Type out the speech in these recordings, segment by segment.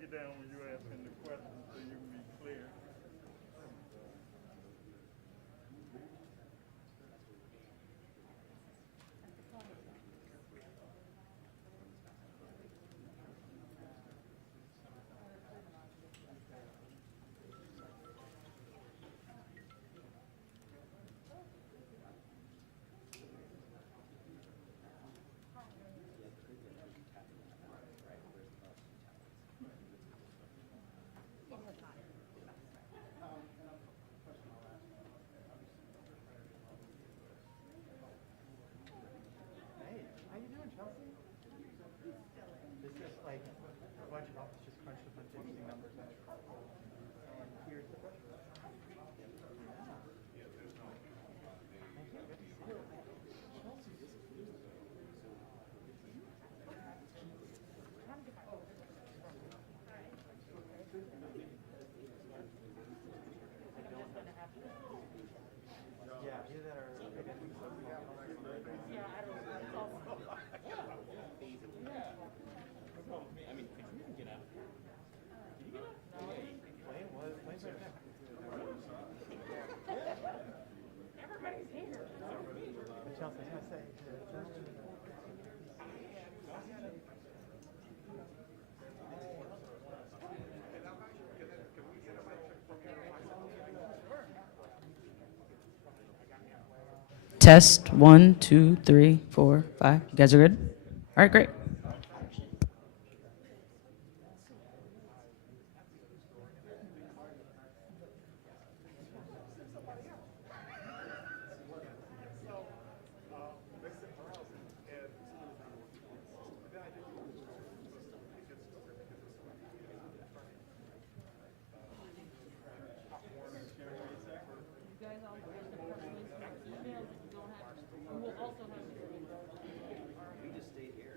take it down when you're asking the question so you can be clear. Hey, how you doing, Chelsea? This is like a bunch of office just crunched a bunch of interesting numbers out. And here's the question. Yeah, either that or maybe I think so. Yeah, I don't know. It's all. I mean, can you get out? Did you get out? Plane's right there. Everybody's here. But Chelsea, I was gonna say, the gentleman. Test 1, 2, 3, 4, 5. You guys are good? All right, great. You guys all get the press release and emails that you don't have. We will also have your email. I think you need to go. I'll leave it to you.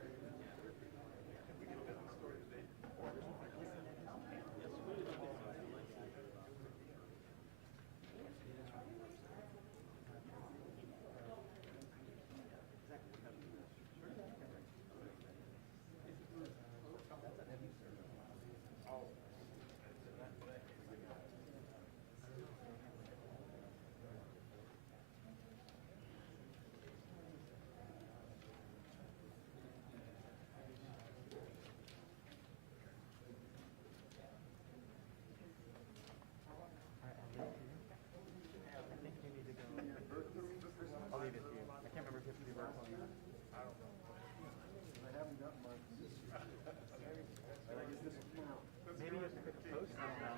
I can't remember if you have to do birth on that. Maybe you have to pick a post. I don't know.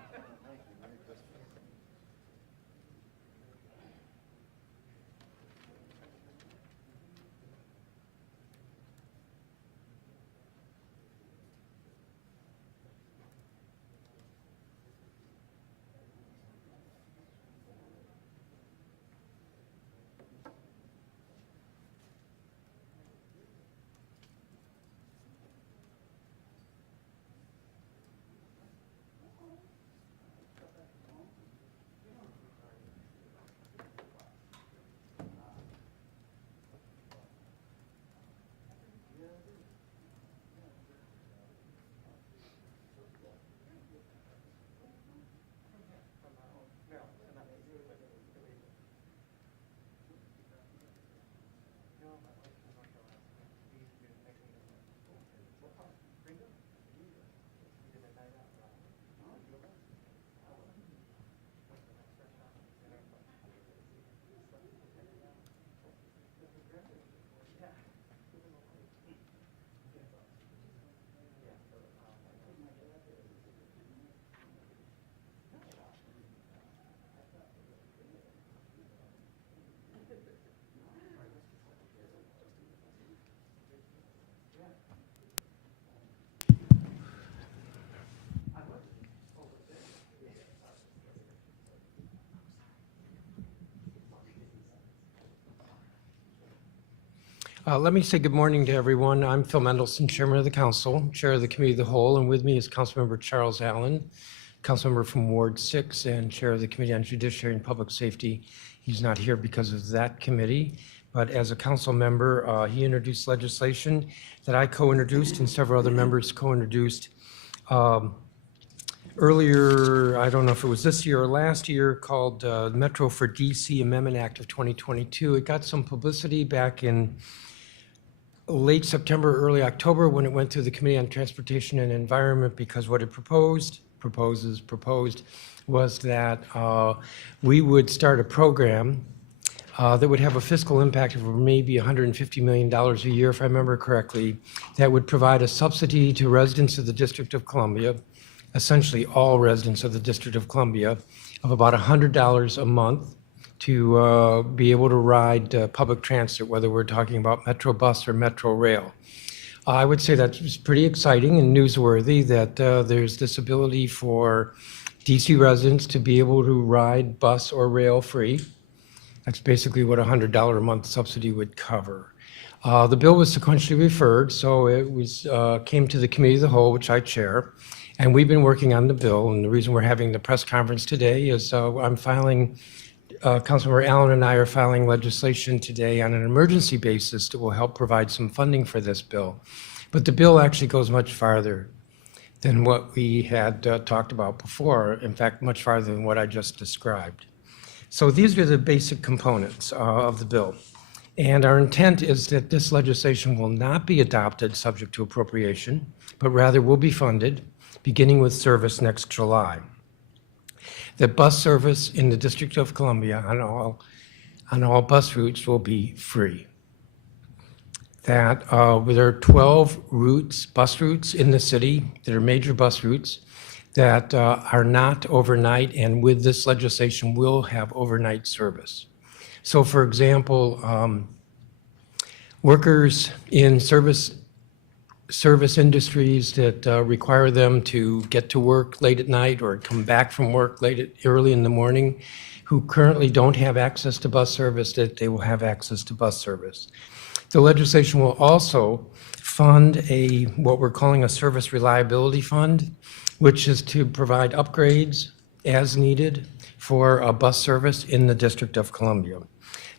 Let me say good morning to everyone. I'm Phil Mendelson, Chairman of the Council, Chair of the Committee of the Whole, and with me is Councilmember Charles Allen, Councilmember from Ward 6 and Chair of the Committee on Judiciary and Public Safety. He's not here because of that committee, but as a council member, he introduced legislation that I co-introduced and several other members co-introduced earlier, I don't know if it was this year or last year, called Metro for DC Amendment Act of 2022. It got some publicity back in late September, early October, when it went through the Committee on Transportation and Environment, because what it proposed was that we would start a program that would have a fiscal impact of maybe $150 million a year, if I remember correctly, that would provide a subsidy to residents of the District of Columbia, essentially all residents of the District of Columbia, of about $100 a month to be able to ride public transit, whether we're talking about Metro Bus or Metro Rail. I would say that's pretty exciting and newsworthy that there's this ability for DC residents to be able to ride bus or rail free. That's basically what a $100 a month subsidy would cover. The bill was sequentially referred, so it was came to the Committee of the Whole, which I chair, and we've been working on the bill. And the reason we're having the press conference today is I'm filing, Councilmember Allen and I are filing legislation today on an emergency basis that will help provide some funding for this bill. But the bill actually goes much farther than what we had talked about before. In fact, much farther than what I just described. So these are the basic components of the bill. And our intent is that this legislation will not be adopted subject to appropriation, but rather will be funded, beginning with service next July. That bus service in the District of Columbia on all bus routes will be free. That there are 12 routes, bus routes in the city that are major bus routes that are not overnight, and with this legislation will have overnight service. So for example, workers in service industries that require them to get to work late at night or come back from work early in the morning, who currently don't have access to bus service, that they will have access to bus service. The legislation will also fund what we're calling a service reliability fund, which is to provide upgrades as needed for a bus service in the District of Columbia.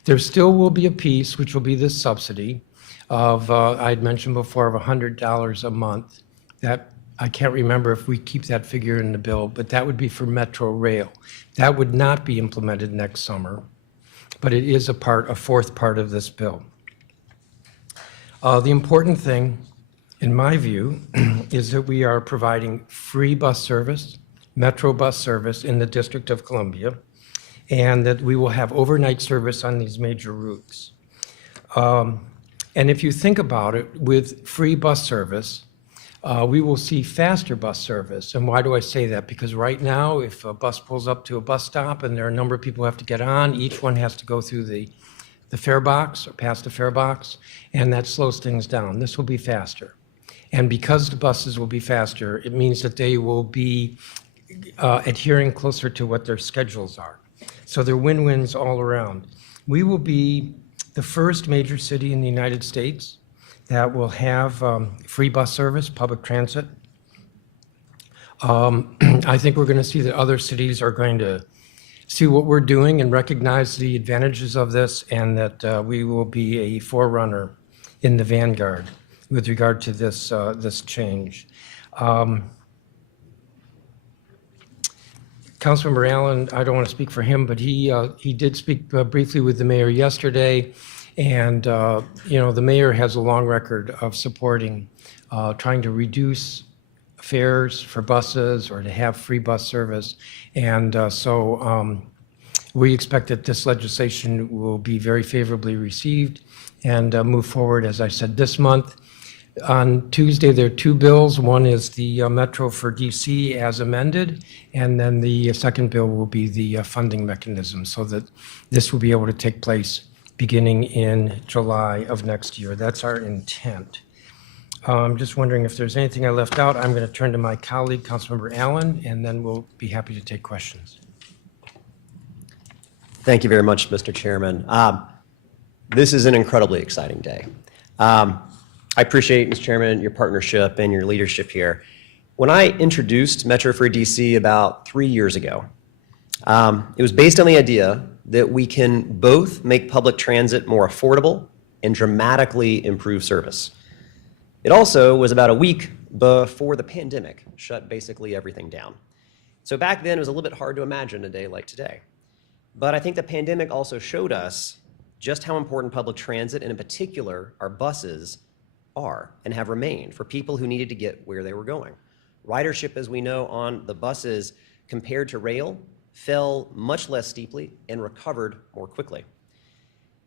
There still will be a piece, which will be this subsidy of, I'd mentioned before, of $100 a month. That, I can't remember if we keep that figure in the bill, but that would be for Metro Rail. That would not be implemented next summer, but it is a fourth part of this bill. The important thing, in my view, is that we are providing free bus service, Metro bus service in the District of Columbia, and that we will have overnight service on these major routes. And if you think about it, with free bus service, we will see faster bus service. And why do I say that? Because right now, if a bus pulls up to a bus stop and there are a number of people who have to get on, each one has to go through the fare box or past the fare box, and that slows things down. This will be faster. And because the buses will be faster, it means that they will be adhering closer to what their schedules are. So they're win-wins all around. We will be the first major city in the United States that will have free bus service, public transit. I think we're going to see that other cities are going to see what we're doing and recognize the advantages of this, and that we will be a forerunner in the vanguard with regard to this this change. Councilmember Allen, I don't want to speak for him, but he did speak briefly with the mayor yesterday, and the mayor has a long record of supporting trying to reduce fares for buses or to have free bus service, and so we expect that this legislation will be very favorably received and move forward, as I said, this month. On Tuesday, there are two bills. One is the Metro for DC as amended, and then the second bill will be the funding mechanism, so that this will be able to take place beginning in July of next year. That's our intent. I'm just wondering if there's anything I left out. I'm going to turn to my colleague, Councilmember Allen, and then we'll be happy to take questions. Thank you very much, Mr. Chairman. This is an incredibly exciting day. I appreciate, Mr. Chairman, your partnership and your leadership here. When I introduced Metro for DC about 3 years ago, it was based on the idea that we can both make public transit more affordable and dramatically improve service. It also was about a week before the pandemic shut basically everything down. So back then, it was a little bit hard to imagine a day like today. But I think the pandemic also showed us just how important public transit, and in particular, our buses, are and have remained for people who needed to get where they were going. Ridership, as we know, on the buses compared to rail fell much less steeply and recovered more quickly.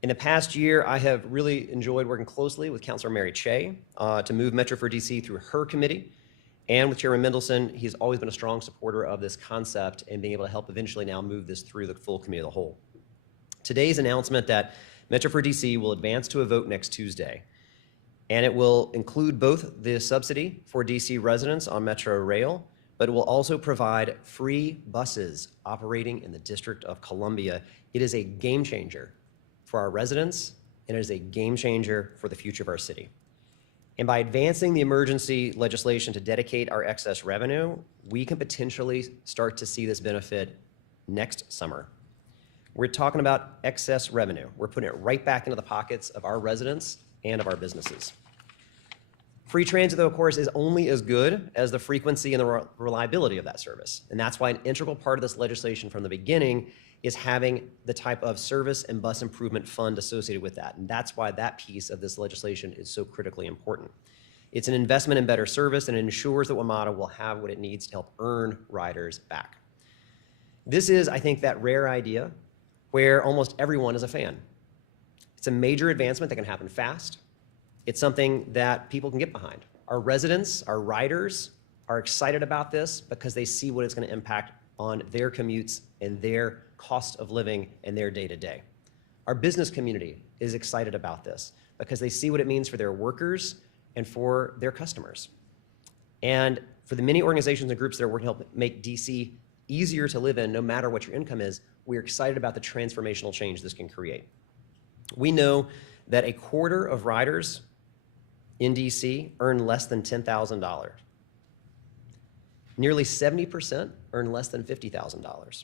In the past year, I have really enjoyed working closely with Councilor Mary Che to move Metro for DC through her committee. And with Chairman Mendelson, he's always been a strong supporter of this concept and being able to help eventually now move this through the full committee of the whole. Today's announcement that Metro for DC will advance to a vote next Tuesday, and it will include both the subsidy for DC residents on Metro Rail, but it will also provide free buses operating in the District of Columbia. It is a game changer for our residents, and it is a game changer for the future of our city. And by advancing the emergency legislation to dedicate our excess revenue, we can potentially start to see this benefit next summer. We're talking about excess revenue. We're putting it right back into the pockets of our residents and of our businesses. Free transit, though, of course, is only as good as the frequency and the reliability of that service. And that's why an integral part of this legislation from the beginning is having the type of service and bus improvement fund associated with that. And that's why that piece of this legislation is so critically important. It's an investment in better service, and it ensures that WMATA will have what it needs to help earn riders back. This is, I think, that rare idea where almost everyone is a fan. It's a major advancement that can happen fast. It's something that people can get behind. Our residents, our riders are excited about this because they see what it's going to impact on their commutes and their cost of living and their day-to-day. Our business community is excited about this because they see what it means for their workers and for their customers. And for the many organizations and groups that are working to help make DC easier to live in no matter what your income is, we're excited about the transformational change this can create. We know that a quarter of riders in DC earn less than $10,000. Nearly 70% earn less than $50,000.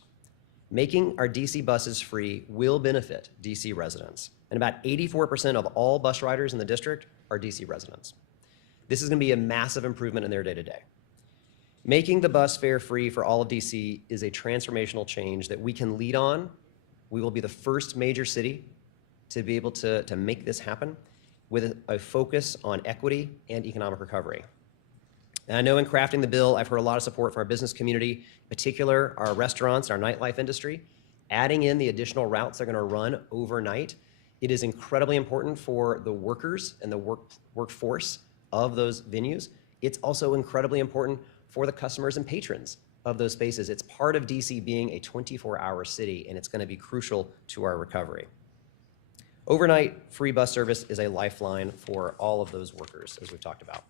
Making our DC buses free will benefit DC residents, and about 84% of all bus riders in the district are DC residents. This is going to be a massive improvement in their day-to-day. Making the bus fare free for all of DC is a transformational change that we can lead on. We will be the first major city to be able to make this happen with a focus on equity and economic recovery. And I know in crafting the bill, I've heard a lot of support from our business community, in particular our restaurants, our nightlife industry, adding in the additional routes they're going to run overnight. It is incredibly important for the workers and the workforce of those venues. It's also incredibly important for the customers and patrons of those spaces. It's part of DC being a 24-hour city, and it's going to be crucial to our recovery. Overnight free bus service is a lifeline for all of those workers, as we've talked about.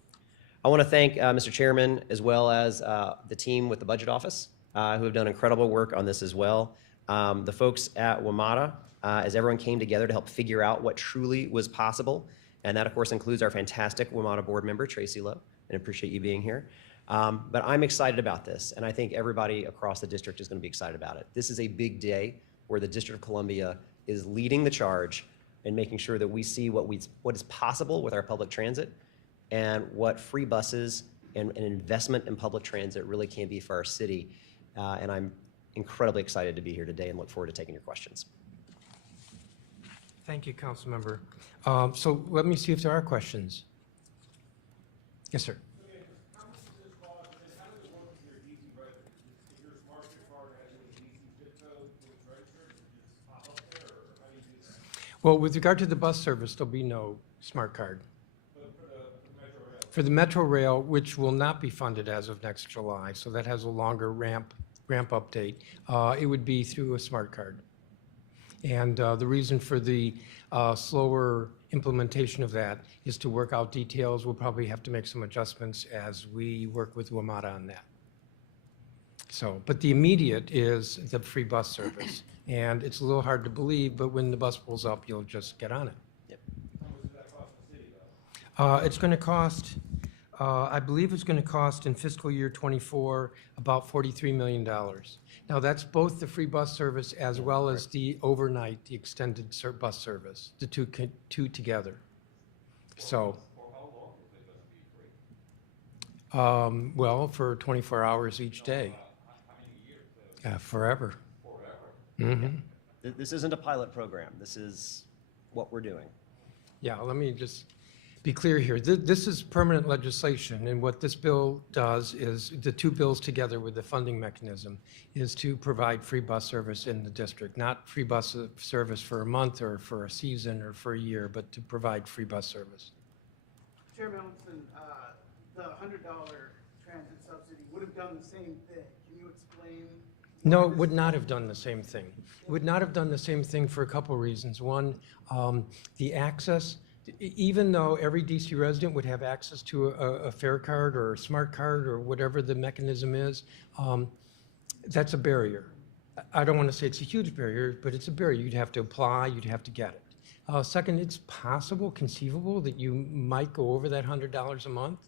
I want to thank Mr. Chairman, as well as the team with the Budget Office, who have done incredible work on this as well. The folks at WMATA, as everyone came together to help figure out what truly was possible. And that, of course, includes our fantastic WMATA board member, Tracy Lowe, and appreciate you being here. But I'm excited about this, and I think everybody across the district is going to be excited about it. This is a big day where the District of Columbia is leading the charge and making sure that we see what is possible with our public transit and what free buses and an investment in public transit really can be for our city. And I'm incredibly excited to be here today and look forward to taking your questions. Thank you, Councilmember. So let me see if there are questions. Yes, sir. Well, with regard to the bus service, there'll be no smart card. For the Metro Rail, which will not be funded as of next July, so that has a longer ramp up date, it would be through a smart card. And the reason for the slower implementation of that is to work out details. We'll probably have to make some adjustments as we work with WMATA on that. So, but the immediate is the free bus service. And it's a little hard to believe, but when the bus pulls up, you'll just get on it. Yep. How much does that cost the city, though? It's going to cost, I believe it's going to cost in fiscal year 24 about $43 million. Now, that's both the free bus service as well as the overnight, the extended bus service, the two together. So, well, for 24 hours each day. Forever. This isn't a pilot program. This is what we're doing. Yeah, let me just be clear here. This is permanent legislation, and what this bill does is, the two bills together with the funding mechanism, is to provide free bus service in the district, not free bus service for a month or for a season or for a year, but to provide free bus service. Chair Mendelson, the $100 transit subsidy would have done the same thing. Can you explain? No, why it this- would not have done the same thing. It would not have done the same thing for a couple reasons. One, the access, even though every DC resident would have access to a fare card or a smart card or whatever the mechanism is, that's a barrier. I don't want to say it's a huge barrier, but it's a barrier. You'd have to apply, you'd have to get it. Second, it's possible, conceivable, that you might go over that $100 a month.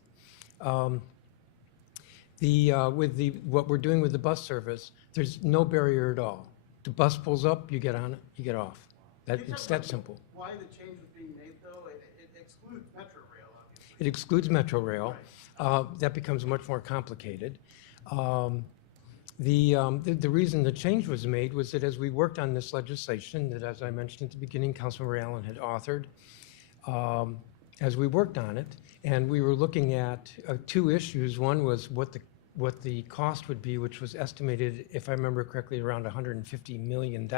What we're doing with the bus service, there's no barrier at all. The bus pulls up, you get on it, you get off. It's that simple. Why the change was being made, though? It excludes Metro Rail, obviously. It excludes Metro Rail. That becomes much more complicated. The reason the change was made was that as we worked on this legislation, that as I mentioned at the beginning, Councilmember Allen had authored, as we worked on it, and we were looking at two issues. One was what the cost would be, which was estimated, if I remember correctly, around $150 million,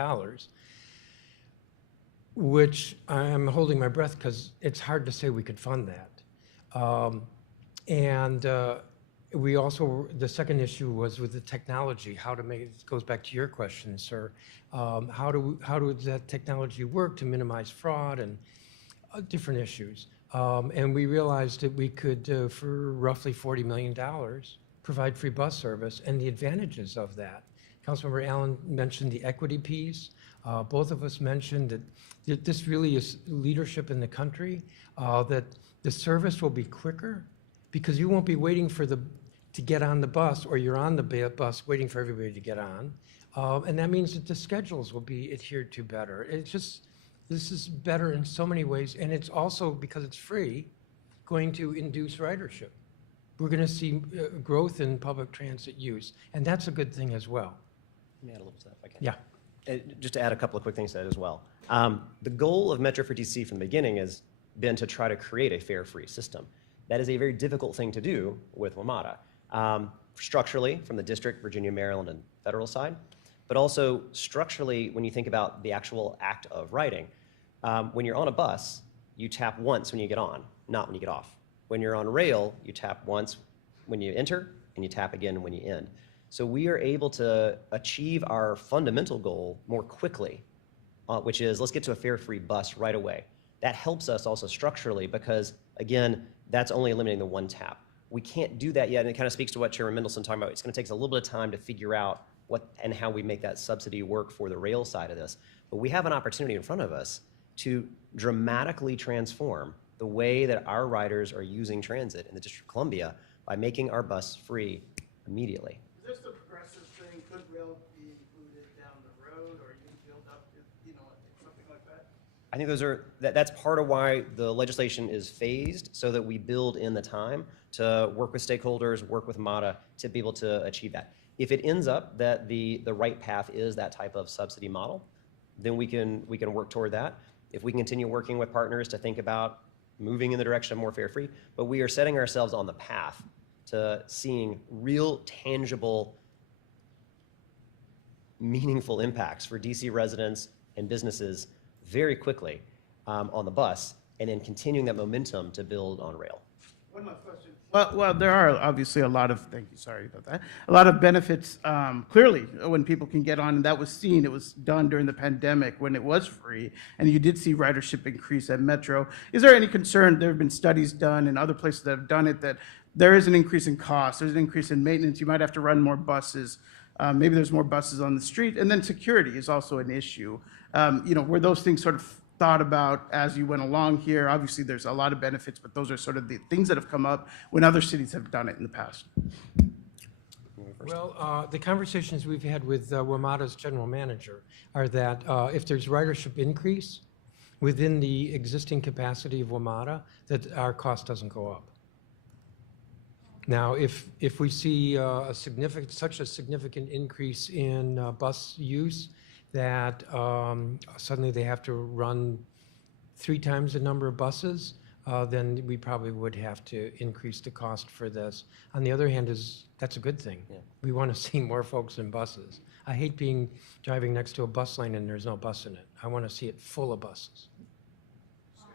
which I'm holding my breath because it's hard to say we could fund that. We also, the second issue was with the technology, how to make it, goes back to your question, sir. How does that technology work to minimize fraud and different issues? And we realized that we could, for roughly $40 million, provide free bus service, and the advantages of that. Councilmember Allen mentioned the equity piece. Both of us mentioned that this really is leadership in the country, that the service will be quicker because you won't be waiting to get on the bus, or you're on the bus waiting for everybody to get on. And that means that the schedules will be adhered to better. This is better in so many ways, and it's also, because it's free, going to induce ridership. We're going to see growth in public transit use, and that's a good thing as well. Let me add a little stuff if I can. Yeah. Just to add a couple of quick things to that as well. The goal of Metro for DC from the beginning has been to try to create a fare-free system. That is a very difficult thing to do with WMATA. Structurally, from the district, Virginia, Maryland, and federal side, but also structurally when you think about the actual act of riding. When you're on a bus, you tap once when you get on, not when you get off. When you're on rail, you tap once when you enter, and you tap again when you end. So we are able to achieve our fundamental goal more quickly, which is let's get to a fare-free bus right away. That helps us also structurally because, again, that's only eliminating the one tap. We can't do that yet, and it kind of speaks to what Chairman Mendelson talking about. It's going to take us a little bit of time to figure out what and how we make that subsidy work for the rail side of this. But we have an opportunity in front of us to dramatically transform the way that our riders are using transit in the District of Columbia by making our bus free immediately. Is this the progressive thing? Could rail be included down the road, or even build up, something like that? I think that's part of why the legislation is phased, so that we build in the time to work with stakeholders, work with MATA to be able to achieve that. If it ends up that the right path is that type of subsidy model, then we can work toward that. If we can continue working with partners to think about moving in the direction of more fare-free, but we are setting ourselves on the path to seeing real, tangible, meaningful impacts for DC residents and businesses very quickly on the bus, and then continuing that momentum to build on rail. One last question. Well, there are obviously a lot of, thank you, sorry about that, a lot of benefits, clearly, when people can get on, and that was seen, it was done during the pandemic when it was free, and you did see ridership increase at Metro. Is there any concern, there have been studies done in other places that have done it, that there is an increase in cost, there's an increase in maintenance, you might have to run more buses, maybe there's more buses on the street, and then security is also an issue. Were those things sort of thought about as you went along here? Obviously, there's a lot of benefits, but those are sort of the things that have come up when other cities have done it in the past. Well, the conversations we've had with WMATA's general manager are that if there's ridership increase within the existing capacity of WMATA, that our cost doesn't go up. Now, if we see such a significant increase in bus use that suddenly they have to run 3 times the number of buses, then we probably would have to increase the cost for this. On the other hand, that's a good thing. We want to see more folks in buses. I hate driving next to a bus lane and there's no bus in it. I want to see it full of buses.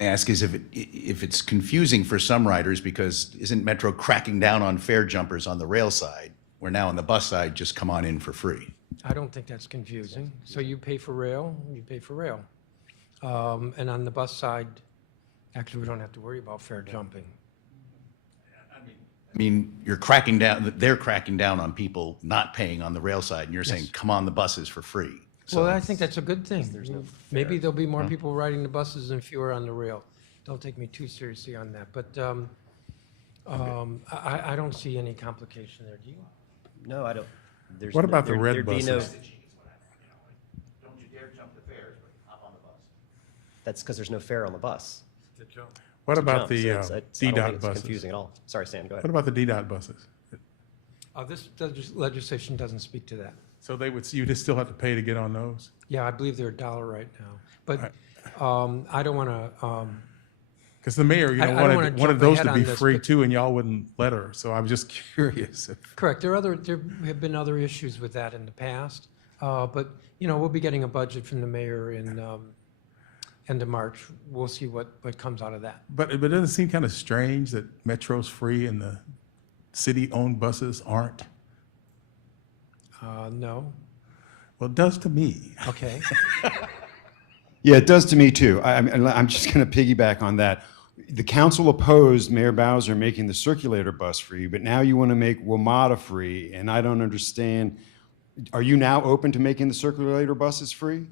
Ask is if it's confusing for some riders, because isn't Metro cracking down on fare jumpers on the rail side, where now on the bus side, just come on in for free? I don't think that's confusing. So you pay for rail, you pay for rail. And on the bus side, actually, we don't have to worry about fare jumping. I mean, you're cracking down, they're cracking down on people not paying on the rail side, and you're saying, come on the buses for free. Well, I think that's a good thing. Maybe there'll be more people riding the buses and fewer on the rail. Don't take me too seriously on that. But I don't see any complication there, do you? No, I don't. What about the red there'd be no- buses? Don't you dare jump the fares, but hop on the bus. That's because there's no fare on the bus. What to about jump, the so it's- I don't think DDOT it's buses? confusing at all. Sorry, Sam, go What ahead. about the DDOT buses? This legislation doesn't speak to that. So you just still have to pay to get on those? Yeah, I believe they're $1 right now. But I don't want to, Because the mayor, I don't wanna wanted jump those ahead to on be this, free but- too, and y'all wouldn't let her. So I was just curious. correct, there have been other issues with that in the past. But, we'll be getting a budget from the mayor in end of March. We'll see what comes out of that. But it doesn't seem kind of strange that Metro's free and the city-owned buses aren't? No? Well, it does to me. Okay. Yeah, it does to me too. I'm just going to piggyback on that. The council opposed Mayor Bowser making the circulator bus free, but now you want to make WMATA free, and I don't understand. Are you now open to making the circulator buses free?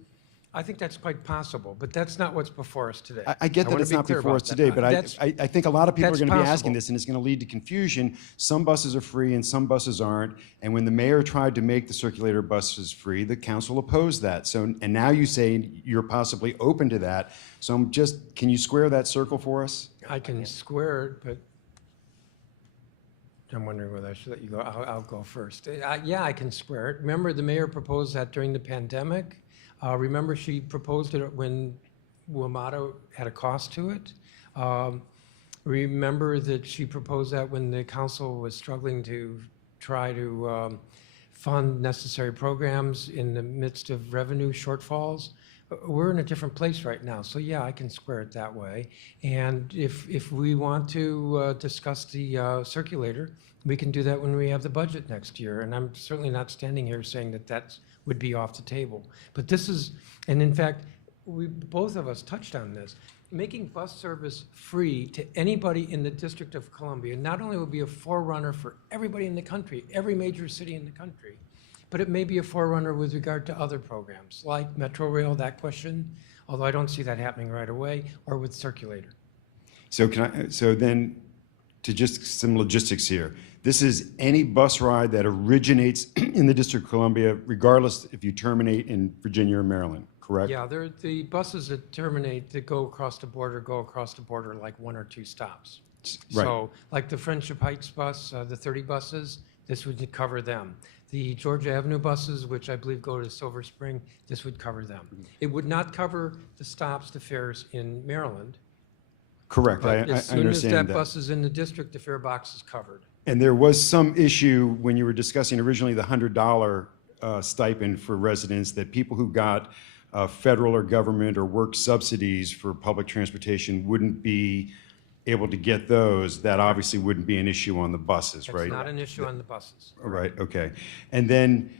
I think that's quite possible, but that's not what's before us today. I get that wanna it's be not clear before about us that. today, but That's- I think a lot of people are that's going to be possible. asking this, and it's going to lead to confusion. Some buses are free and some buses aren't. And when the mayor tried to make the circulator buses free, the council opposed that. So, and now you say you're possibly open to that. So can you square that circle for us? I can square it, but I'm wondering whether I should let you go. I'll go first. Yeah, I can square it. Remember, the mayor proposed that during the pandemic. Remember, she proposed it when WMATA had a cost to it. Remember that she proposed that when the council was struggling to try to fund necessary programs in the midst of revenue shortfalls. We're in a different place right now, so yeah, I can square it that way. And if we want to discuss the circulator, we can do that when we have the budget next year. And I'm certainly not standing here saying that would be off the table. But this is, and in fact, both of us touched on this. Making bus service free to anybody in the District of Columbia not only will be a forerunner for everybody in the country, every major city in the country, but it may be a forerunner with regard to other programs, like Metro Rail, that question, although I don't see that happening right away, or with Circulator. So then, to just some logistics here, this is any bus ride that originates in the District of Columbia, regardless if you terminate in Virginia or Maryland, correct? Yeah, the buses that terminate, that go across the border like 1 or 2 stops. Right. So, like the Friendship Heights bus, the 30 buses, this would cover them. The Georgia Avenue buses, which I believe go to Silver Spring, this would cover them. It would not cover the stops, the fares in Maryland. Correct, I But as soon as understand that that. bus is in the district, the fare box is covered. And there was some issue when you were discussing originally the $100 stipend for residents, that people who got federal or government or work subsidies for public transportation wouldn't be able to get those. That obviously wouldn't be an issue on the buses, That's right? not an issue on the buses. Right, okay. And then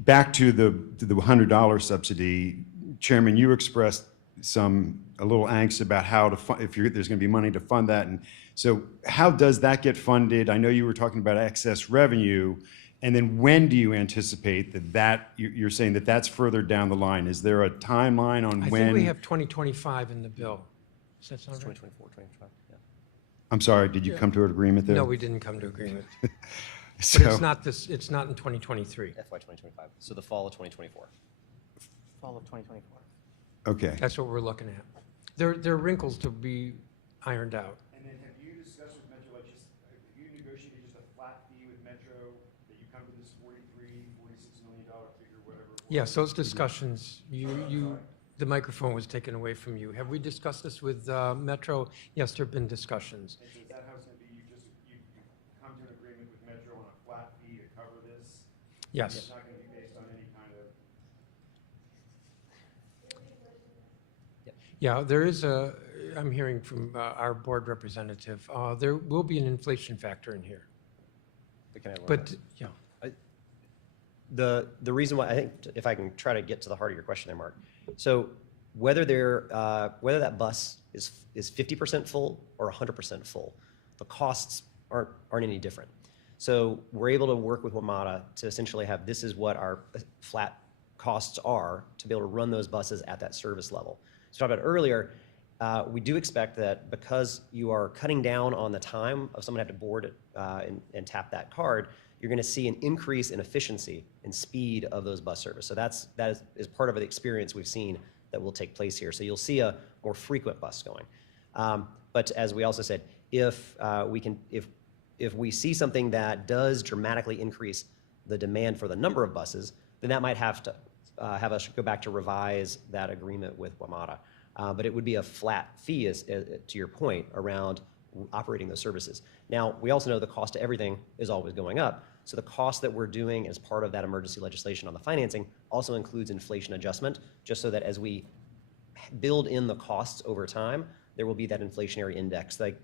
back to the $100 subsidy, Chairman, you expressed a little angst about how to fund, if there's going to be money to fund that. And so how does that get funded? I know you were talking about excess revenue. And then when do you anticipate that you're saying that that's further down the line? Is there a timeline on I when? think we have 2025 in the bill. Does that sound right? 2024, 2025, yeah. I'm sorry, did you come to an agreement there? No, we didn't come to agreement. But So- it's not in 2023. FY 2025, so the fall of 2024. Fall of 2024. Okay. That's what we're looking at. There are wrinkles to be ironed out. And then have you discussed with Metro, if you negotiated just a flat fee with Metro, that you come to this $46 million figure, whatever. it was. Yes, those discussions, the microphone was taken away from you. Have we discussed this with Metro? Yes, there have been discussions. And so is that how it's gonna be? You come to an agreement with Metro on a flat fee to cover this? Yes. It's not gonna be based on any kind of. Yeah, there is I'm hearing from our board representative, there will be an inflation factor in here. Can I add one But, yeah, The reason why, I think, if I can try to get to the heart of your question there, Mark. So whether whether that bus is 50% full or 100% full, the costs aren't any different. So we're able to work with WMATA to essentially have, this is what our flat costs are to be able to run those buses at that service level. So talked about earlier, we do expect that because you are cutting down on the time of someone had to board and tap that card, you're going to see an increase in efficiency and speed of those bus service. So that is part of the experience we've seen that will take place here. So you'll see a more frequent bus going. But as we also said, if we see something that does dramatically increase the demand for the number of buses, then that might have to have us go back to revise that agreement with WMATA. But it would be a flat fee, to your point, around operating those services. Now, we also know the cost of everything is always going up. So the cost that we're doing as part of that emergency legislation on the financing also includes inflation adjustment, just so that as we build in the costs over time, there will be that inflationary index like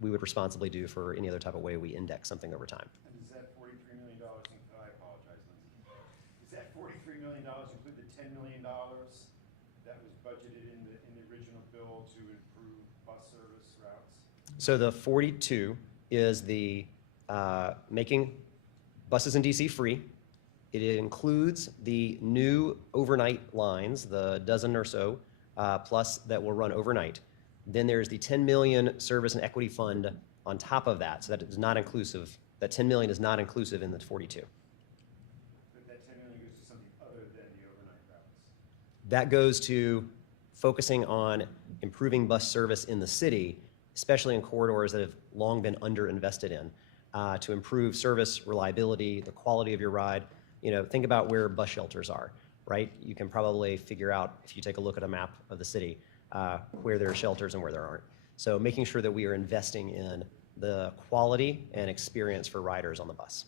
we would responsibly do for any other type of way we index something over time. And does that $43 million, I apologize, Lindsay. Does that $43 million include the $10 million that was budgeted in the original bill to improve bus service routes? So the 42 is the making buses in DC free. It includes the new overnight lines, the dozen or so, plus that will run overnight. Then there's the 10 million service and equity fund on top of that. So that is not inclusive. That 10 million is not inclusive in the 42. But that 10 million goes to something other than the overnight routes. That goes to focusing on improving bus service in the city, especially in corridors that have long been underinvested in, to improve service, reliability, the quality of your ride. Think about where bus shelters are, right? You can probably figure out, if you take a look at a map of the city, where there are shelters and where there aren't. So making sure that we are investing in the quality and experience for riders on the bus.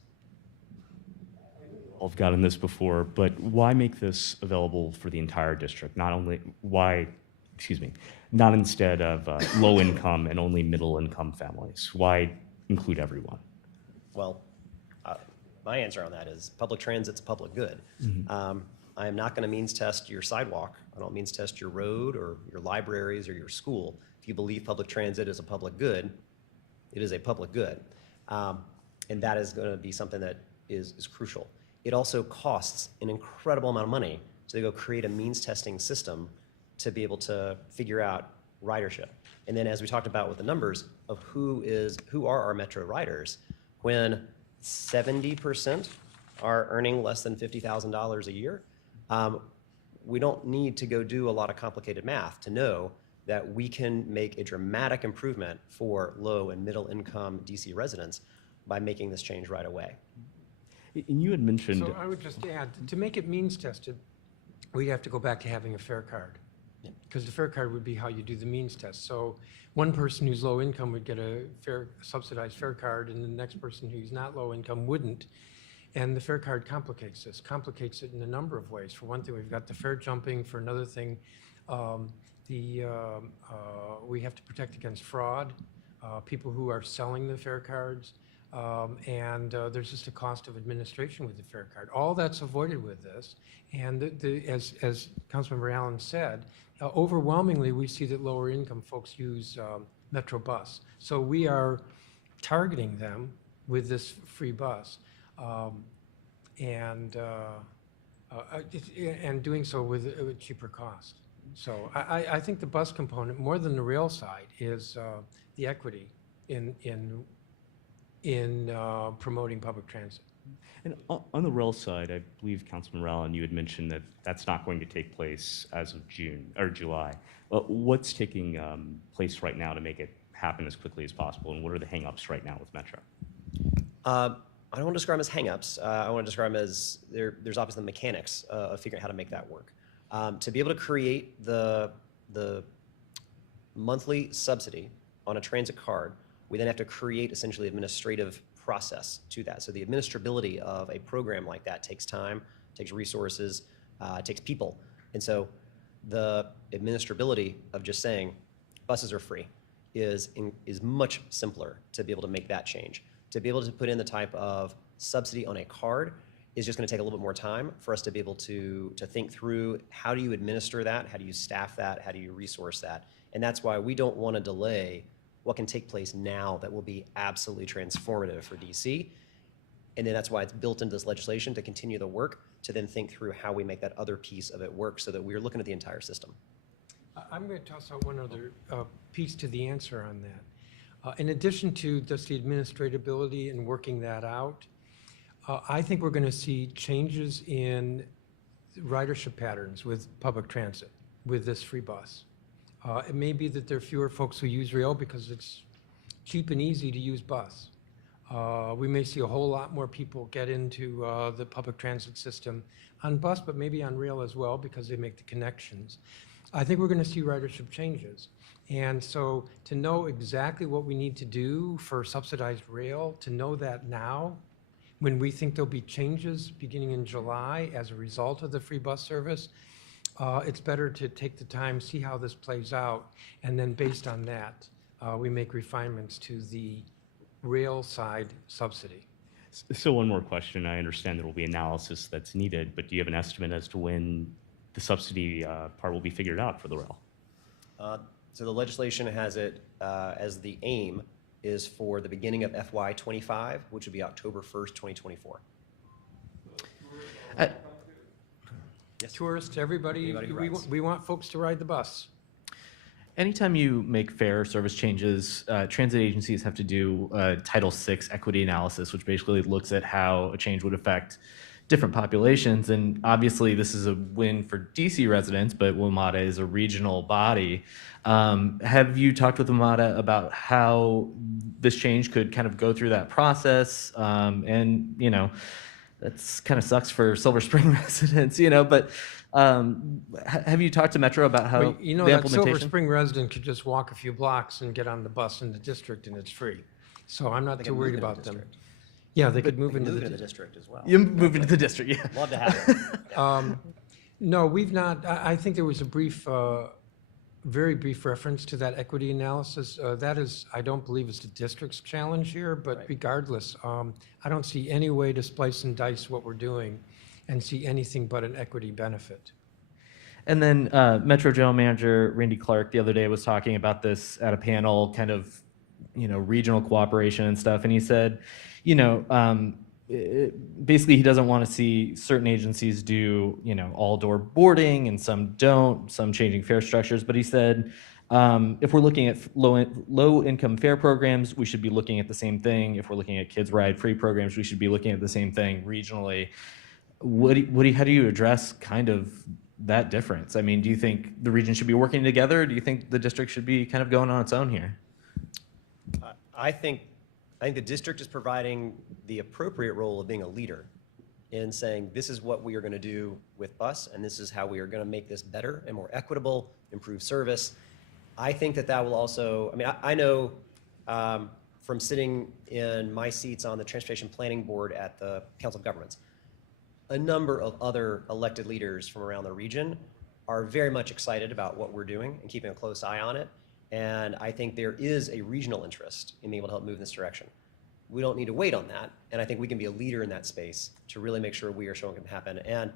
I've gotten this before, but why make this available for the entire district? Not instead of low income and only middle income families? Why include everyone? Well, my answer on that is public transit's a public good. I am not going to means test your sidewalk. I don't means test your road or your libraries or your school. If you believe public transit is a public good, it is a public good. And that is going to be something that is crucial. It also costs an incredible amount of money to go create a means testing system to be able to figure out ridership. And then as we talked about with the numbers of who are our Metro riders, when 70% are earning less than $50,000 a year, we don't need to go do a lot of complicated math to know that we can make a dramatic improvement for low and middle income DC residents by making this change right away. And you had mentioned... So I would just add, to make it means tested, we have to go back to having a fare card. Because the fare card would be how you do the means test. So one person who's low income would get a subsidized fare card, and the next person who's not low income wouldn't. And the fare card complicates it in a number of ways. For one thing, we've got the fare jumping. For another thing, we have to protect against fraud, people who are selling the fare cards, and there's just a cost of administration with the fare card. All that's avoided with this. And as Councilmember Allen said, overwhelmingly we see that lower income folks use Metro Bus. So we are targeting them with this free bus. And doing so with a cheaper cost. So I think the bus component, more than the rail side, is the equity in promoting public transit. And on the rail side, I believe Councilman Allen, you had mentioned that that's not going to take place as of June or July. What's taking place right now to make it happen as quickly as possible? And what are the hangups right now with Metro? I don't want to describe them as hangups. I want to describe them as there's obviously the mechanics of figuring out how to make that work. To be able to create the monthly subsidy on a transit card, we then have to create essentially administrative process to that. So the administrability of a program like that takes time, takes resources, takes people. And so the administrability of just saying buses are free is much simpler to be able to make that change. To be able to put in the type of subsidy on a card is just going to take a little bit more time for us to be able to think through how do you administer that, how do you staff that, how do you resource that. And that's why we don't want to delay what can take place now that will be absolutely transformative for DC. And then that's why it's built into this legislation to continue the work, to then think through how we make that other piece of it work so that we're looking at the entire system. I'm going to toss out one other piece to the answer on that. In addition to just the administratability and working that out, I think we're going to see changes in ridership patterns with public transit, with this free bus. It may be that there are fewer folks who use rail because it's cheap and easy to use bus. We may see a whole lot more people get into the public transit system on bus, but maybe on rail as well because they make the connections. I think we're going to see ridership changes. And so to know exactly what we need to do for subsidized rail, to know that now, when we think there'll be changes beginning in July as a result of the free bus service, it's better to take the time, see how this plays out, and then based on that, we make refinements to the rail side subsidy. So one more question. I understand there will be analysis that's needed, but do you have an estimate as to when the subsidy part will be figured out for the rail? So the legislation has it as the aim is for the beginning of FY25, which would be October 1st, 2024. Yes. Tourists, everybody, Anybody who rides. we want folks to ride the bus. Anytime you make fare service changes, transit agencies have to do a Title VI equity analysis, which basically looks at how a change would affect different populations. And obviously, this is a win for DC residents, but WMATA is a regional body. Have you talked with WMATA about how this change could kind of go through that process? And, you know, that's kind of sucks for Silver Spring residents, you know, but have you talked to Metro about how Well, you know, the that implementation? Silver Spring resident could just walk a few blocks and get on the bus in the district and it's free. So I'm not They too can worried move into about the them. district. Yeah, they could move Move into into the the district as well. You move into the district, yeah. Love to have it. No, we've not. I think there was a brief, very brief reference to that equity analysis. That is, I don't believe it's the district's challenge here, but Right. regardless, I don't see any way to splice and dice what we're doing and see anything but an equity benefit. And then Metro General Manager Randy Clark the other day was talking about this at a panel, kind of, you know, regional cooperation and stuff. And he said, you know, basically he doesn't want to see certain agencies do, you know, all-door boarding and some don't, some changing fare structures. But he said, if we're looking at low-income fare programs, we should be looking at the same thing. If we're looking at kids ride-free programs, we should be looking at the same thing regionally. How do you address kind of that difference? I mean, do you think the region should be working together? Or do you think the district should be kind of going on its own here? I think the district is providing the appropriate role of being a leader in saying this is what we are going to do with bus and this is how we are going to make this better and more equitable, improve service. I think that will also, I mean, I know from sitting in my seats on the Transportation Planning Board at the Council of Governments, a number of other elected leaders from around the region are very much excited about what we're doing and keeping a close eye on it. And I think there is a regional interest in being able to help move in this direction. We don't need to wait on that. And I think we can be a leader in that space to really make sure we are showing it can happen. And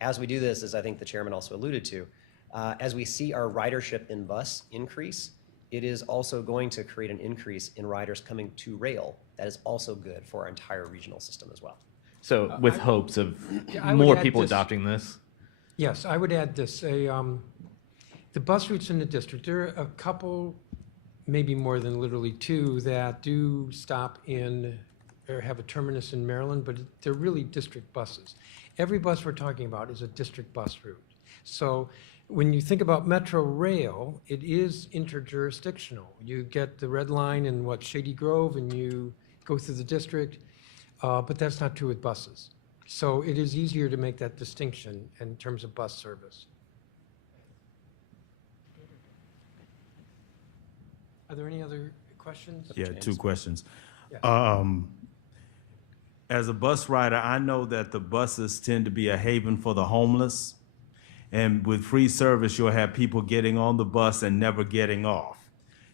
as we do this, as I think the chairman also alluded to, as we see our ridership in bus increase, it is also going to create an increase in riders coming to rail. That is also good for our entire regional system as well. So with hopes of I would more add people this. adopting this? Yes, I would add this. The bus routes in the district, there are a couple, maybe more than literally two, that do stop in or have a terminus in Maryland, but they're really district buses. Every bus we're talking about is a district bus route. So when you think about Metro Rail, it is interjurisdictional. You get the red line in Shady Grove, and you go through the district, but that's not true with buses. So it is easier to make that distinction in terms of bus service. Are there any other questions? Yeah, two questions. Yeah. As a bus rider, I know that the buses tend to be a haven for the homeless. And with free service, you'll have people getting on the bus and never getting off.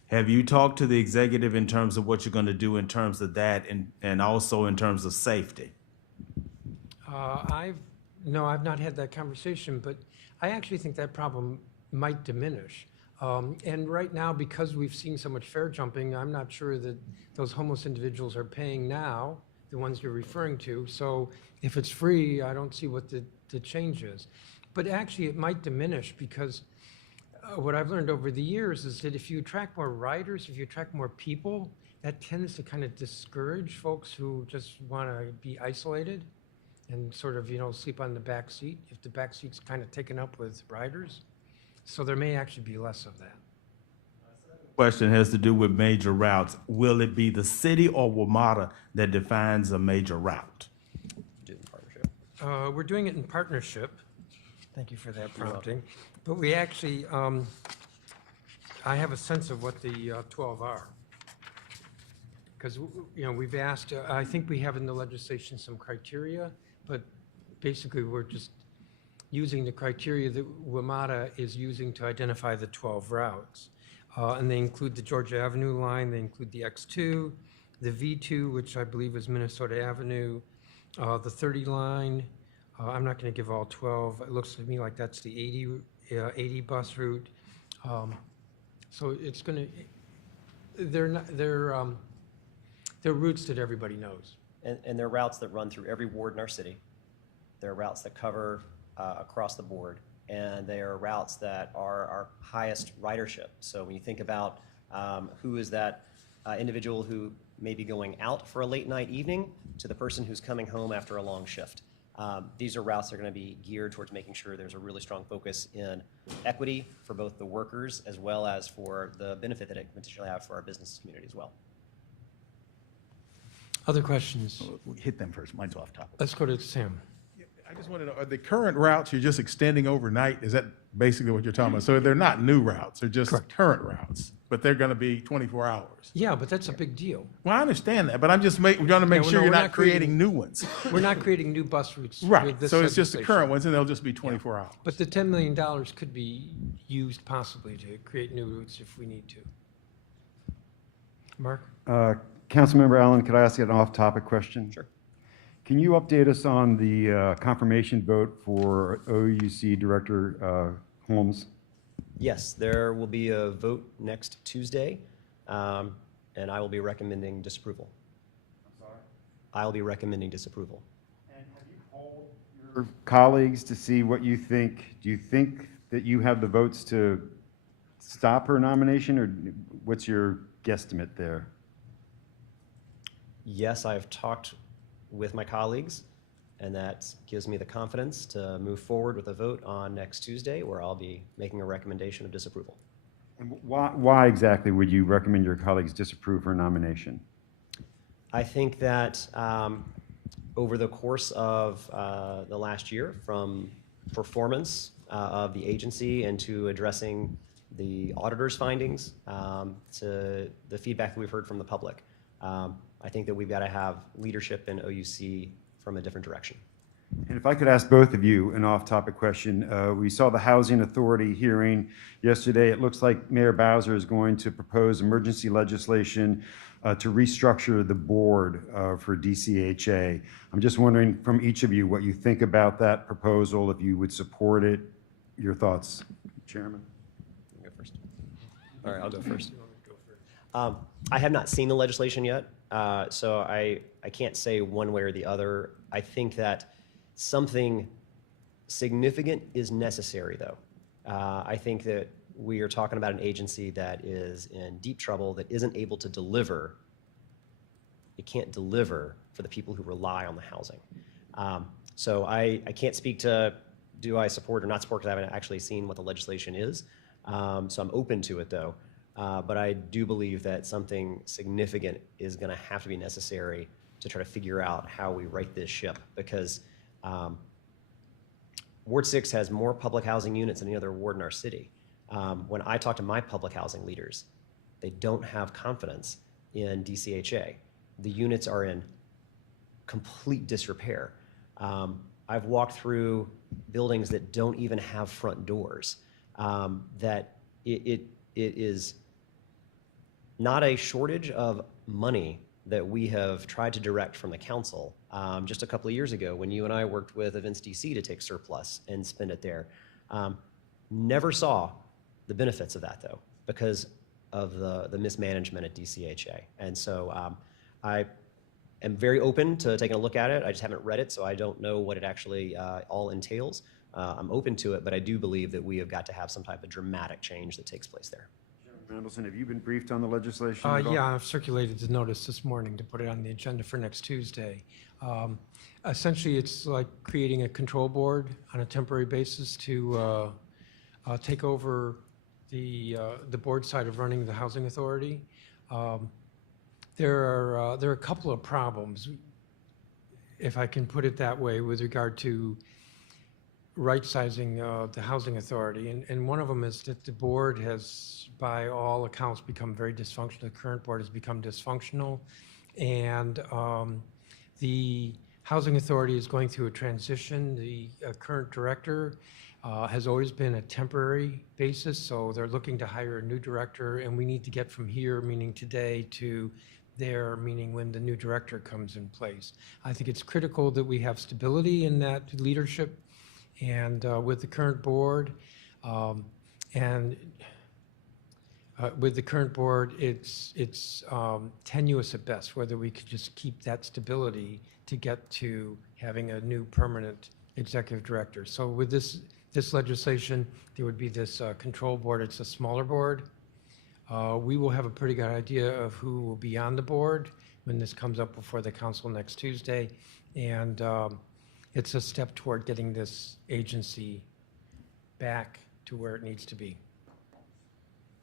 Have you talked to the executive in terms of what you're going to do in terms of that and also in terms of safety? No, I've not had that conversation, but I actually think that problem might diminish. And right now, because we've seen so much fare jumping, I'm not sure that those homeless individuals are paying now, the ones you're referring to. So if it's free, I don't see what the change is. But actually, it might diminish because what I've learned over the years is that if you attract more riders, if you attract more people, that tends to kind of discourage folks who just want to be isolated and sort of, sleep on the back seat if the back seat's kind of taken up with riders. So there may actually be less of that. Question has to do with major routes. Will it be the city or WMATA that defines a major route? Do it in partnership. We're doing it in partnership. Thank you for that prompting. But we actually, I have a sense of what the 12 are. Because, we've asked, I think we have in the legislation some criteria, but basically we're just using the criteria that WMATA is using to identify the 12 routes. And they include the Georgia Avenue line, they include the X2, the V2, which I believe is Minnesota Avenue, the 30 line. I'm not going to give all 12. It looks to me like that's the 80 bus route. So it's going to, they're routes that everybody knows. And they're routes that run through every ward in our city. They're routes that cover across the board. And they are routes that are our highest ridership. So when you think about who is that individual who may be going out for a late night evening to the person who's coming home after a long shift. These are routes that are going to be geared towards making sure there's a really strong focus in equity for both the workers as well as for the benefit that it can potentially have for our business community as well. Other questions? Hit them first. Mine's off topic. Let's go to Sam. I just want to know, are the current routes you're just extending overnight? Is that basically what you're talking about? So they're not new routes, they're just current routes, but they're going to be 24 hours. Yeah, but that's a big deal. Well, I understand that, but I'm just we're going to make sure no, you're we're not creating new ones. We're not creating new bus routes. Right, with this so it's just the legislation. current ones, and they'll just be 24 hours. But the $10 million could be used possibly to create new routes if we need to. Mark? Councilmember Allen, could I ask you an off-topic question? Sure. Can you update us on the confirmation vote for OUC Director Holmes? Yes, there will be a vote next Tuesday, and I will be recommending disapproval. I'm sorry? I will be recommending disapproval. And have you polled your colleagues to see what you think? Do you think that you have the votes to stop her nomination, or what's your guesstimate there? Yes, I have talked with my colleagues, and that gives me the confidence to move forward with a vote on next Tuesday, where I'll be making a recommendation of disapproval. And why exactly would you recommend your colleagues disapprove her nomination? I think that over the course of the last year, from performance of the agency and to addressing the auditor's findings to the feedback that we've heard from the public, I think that we've got to have leadership in OUC from a different direction. And if I could ask both of you an off-topic question. We saw the Housing Authority hearing yesterday. It looks like Mayor Bowser is going to propose emergency legislation to restructure the board for DCHA. I'm just wondering from each of you what you think about that proposal, if you would support it. Your thoughts, Chairman? You go first. All right, I'll go first. I have not seen the legislation yet, so I can't say one way or the other. I think that something significant is necessary, though. I think that we are talking about an agency that is in deep trouble, that isn't able to deliver. It can't deliver for the people who rely on the housing. So I can't speak to do I support or not support, because I haven't actually seen what the legislation is. So I'm open to it, though. But I do believe that something significant is going to have to be necessary to try to figure out how we right this ship, because Ward 6 has more public housing units than any other ward in our city. When I talk to my public housing leaders, they don't have confidence in DCHA. The units are in complete disrepair. I've walked through buildings that don't even have front doors, that it is not a shortage of money that we have tried to direct from the council. Just a couple of years ago, when you and I worked with Events DC to take surplus and spend it there, never saw the benefits of that, though, because of the mismanagement at DCHA. And so I am very open to taking a look at it. I just haven't read it, so I don't know what it actually all entails. I'm open to it, but I do believe that we have got to have some type of dramatic change that takes place there. Mendelson, have you been briefed on the legislation at all? Yeah, I've circulated the notice this morning to put it on the agenda for next Tuesday. Essentially, it's like creating a control board on a temporary basis to take over the board side of running the housing authority. There are a couple of problems, if I can put it that way, with regard to right-sizing the housing authority. And one of them is that the board has, by all accounts, become very dysfunctional. The current board has become dysfunctional. And the housing authority is going through a transition. The current director has always been a temporary basis, so they're looking to hire a new director, and we need to get from here, meaning today, to there, meaning when the new director comes in place. I think it's critical that we have stability in that leadership and with the current board. With the current board, it's tenuous at best, whether we could just keep that stability to get to having a new permanent executive director. So with this legislation, there would be this control board. It's a smaller board. We will have a pretty good idea of who will be on the board when this comes up before the council next Tuesday. And it's a step toward getting this agency back to where it needs to be.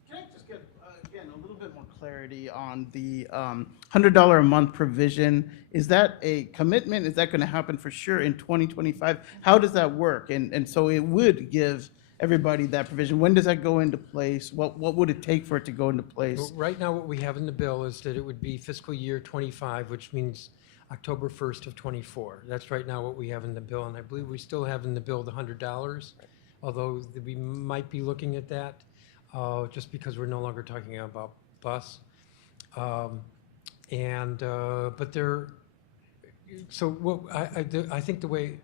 Can I just get, again, a little bit more clarity on the $100 a month provision? Is that a commitment? Is that going to happen for sure in 2025? How does that work? And so it would give everybody that provision. When does that go into place? What would it take for it to go into place? Well, right now, what we have in the bill is that it would be fiscal year 25, which means October 1st of 24. That's right now what we have in the bill, and I believe we still have in the bill the $100, although we might be looking at that just because we're no longer talking about bus. But there, so what I think the way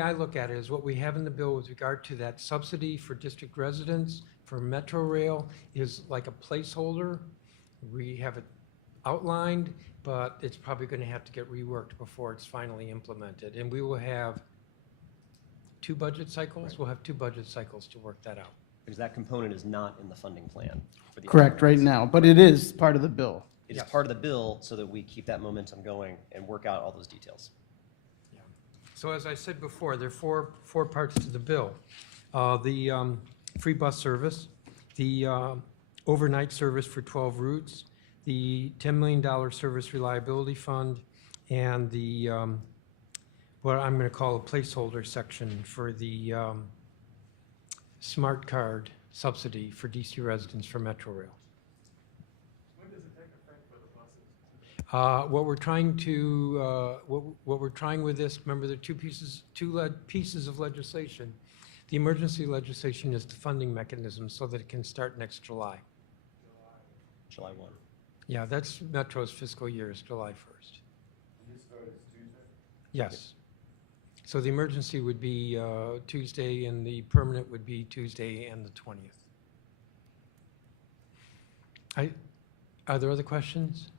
I look at it is what we have in the bill with regard to that subsidy for district residents for Metro Rail is like a placeholder. We have it outlined, but it's probably going to have to get reworked before it's finally implemented. And we will have 2 budget cycles. Right. We'll have 2 budget cycles to work that out. Because that component is not in the funding plan. For the Correct, right now, but it is part of the bill. It is part of the bill so that we keep that momentum going and work out all those details. Yeah. So as I said before, there are four parts to the bill. The free bus service, the overnight service for 12 routes, the $10 million service reliability fund, and the what I'm going to call a placeholder section for the smart card subsidy for DC residents for Metro Rail. When does it take effect for the buses? What we're trying to what we're trying with this, remember, there are two pieces of legislation. The emergency legislation is the funding mechanism so that it can start next July. July 1. Yeah, that's Metro's fiscal year is July 1st. And this vote is Tuesday? Yes. So the emergency would be Tuesday, and the permanent would be Tuesday and the 20th. Are there other questions?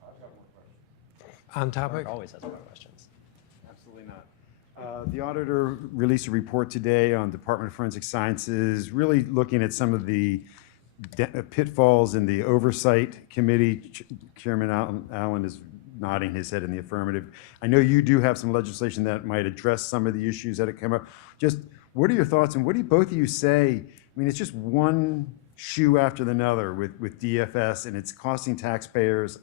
I've got more questions. On topic? Mark always has more questions. Absolutely not. The auditor released a report today on Department of Forensic Sciences, really looking at some of the pitfalls in the oversight committee. Chairman Allen is nodding his head in the affirmative. I know you do have some legislation that might address some of the issues that have come up. Just what are your thoughts, and what do both of you say? I mean, it's just one shoe after another with DFS, and it's costing taxpayers,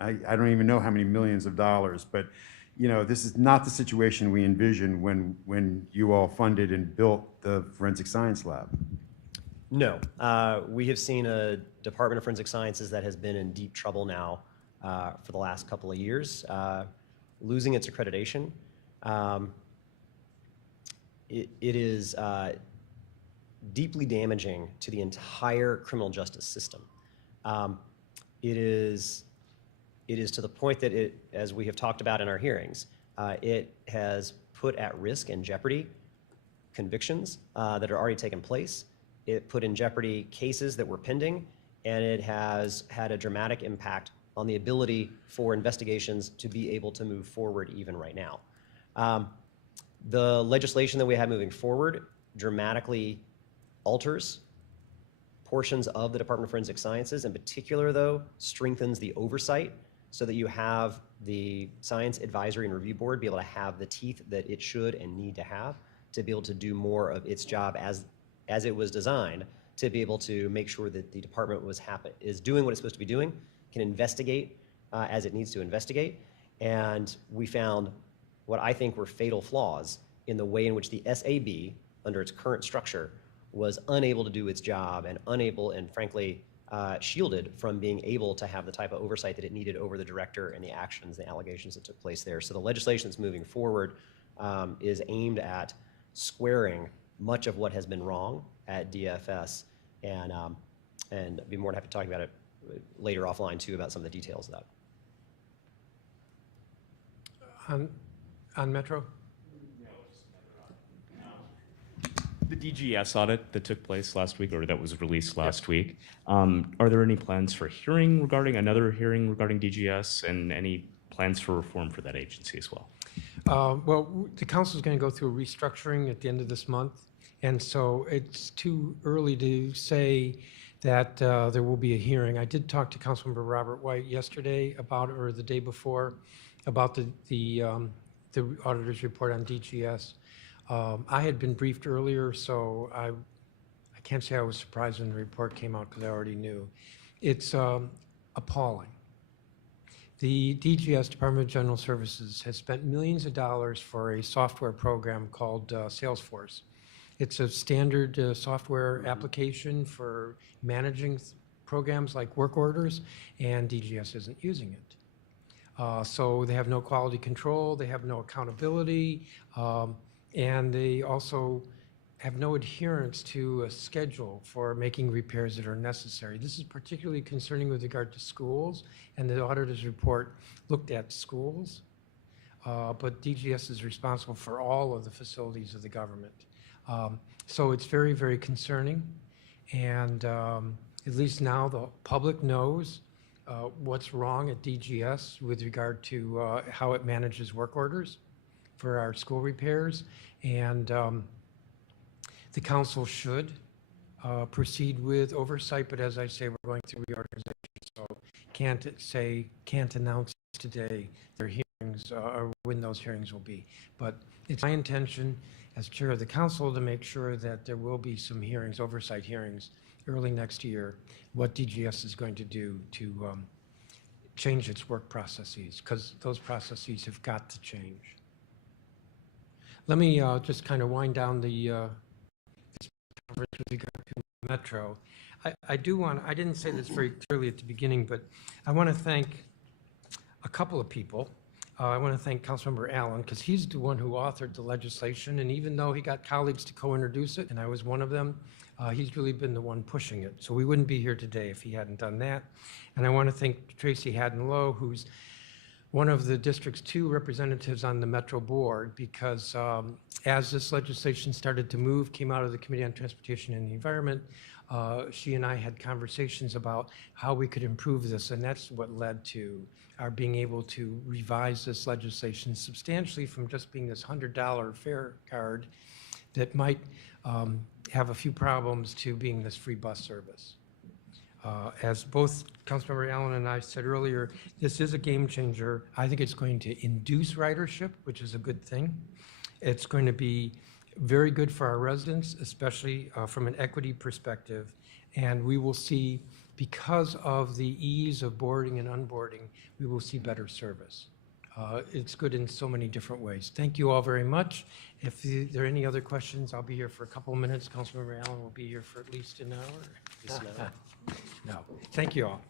I don't even know how many millions of dollars, but this is not the situation we envisioned when you all funded and built the Forensic Science Lab. No, we have seen a Department of Forensic Sciences that has been in deep trouble now for the last couple of years, losing its accreditation. It is deeply damaging to the entire criminal justice system. It is to the point that as we have talked about in our hearings, it has put at risk and jeopardy convictions that are already taken place. It put in jeopardy cases that were pending, and it has had a dramatic impact on the ability for investigations to be able to move forward even right now. The legislation that we have moving forward dramatically alters portions of the Department of Forensic Sciences. In particular, though, strengthens the oversight so that you have the Science Advisory and Review Board be able to have the teeth that it should and need to have to be able to do more of its job as it was designed, to be able to make sure that the department is doing what it's supposed to be doing, can investigate as it needs to investigate. And we found what I think were fatal flaws in the way in which the SAB, under its current structure, was unable to do its job and unable and frankly shielded from being able to have the type of oversight that it needed over the director and the actions, the allegations that took place there. So the legislation that's moving forward is aimed at squaring much of what has been wrong at DFS, and I'd be more than happy to talk about it later offline too, about some of the details of that. On Metro? The DGS audit that took place last week, or that was released last week, are there any plans for another hearing regarding DGS, and any plans for reform for that agency as well? Well, the council is going to go through a restructuring at the end of this month, and so it's too early to say that there will be a hearing. I did talk to Councilmember Robert White yesterday or the day before, about the auditor's report on DGS. I had been briefed earlier, so I can't say I was surprised when the report came out because I already knew. It's appalling. The DGS, Department of General Services, has spent millions of dollars for a software program called Salesforce. It's a standard software application for managing programs like work orders, and DGS isn't using it. So they have no quality control, they have no accountability, and they also have no adherence to a schedule for making repairs that are necessary. This is particularly concerning with regard to schools, and the auditor's report looked at schools, but DGS is responsible for all of the facilities of the government. So it's very, very concerning, and at least now the public knows what's wrong at DGS with regard to how it manages work orders for our school repairs, and the council should proceed with oversight, but as I say, we're going through reorganization, so can't announce today their hearings or when those hearings will be. But it's my intention as chair of the council to make sure that there will be some hearings, oversight hearings, early next year, what DGS is going to do to change its work processes, because those processes have got to change. Let me just kind of wind down the this conference with regard to Metro. I didn't say this very clearly at the beginning, but I want to thank a couple of people. I want to thank Councilmember Allen, because he's the one who authored the legislation, and even though he got colleagues to co-introduce it, and I was one of them, he's really been the one pushing it. So we wouldn't be here today if he hadn't done that. And I want to thank Tracy Haddon-Lowe, who's one of the district's 2 representatives on the Metro board, because as this legislation started to move, came out of the Committee on Transportation and the Environment, she and I had conversations about how we could improve this, and that's what led to our being able to revise this legislation substantially from just being this $100 fare card that might have a few problems to being this free bus service. As both Councilmember Allen and I said earlier, this is a game changer. I think it's going to induce ridership, which is a good thing. It's going to be very good for our residents, especially from an equity perspective. And we will see, because of the ease of boarding and unboarding, we will see better service. It's good in so many different ways. Thank you all very much. If there are any other questions, I'll be here for a couple of minutes. Councilmember Allen will be here for at least an hour. No. Thank you all.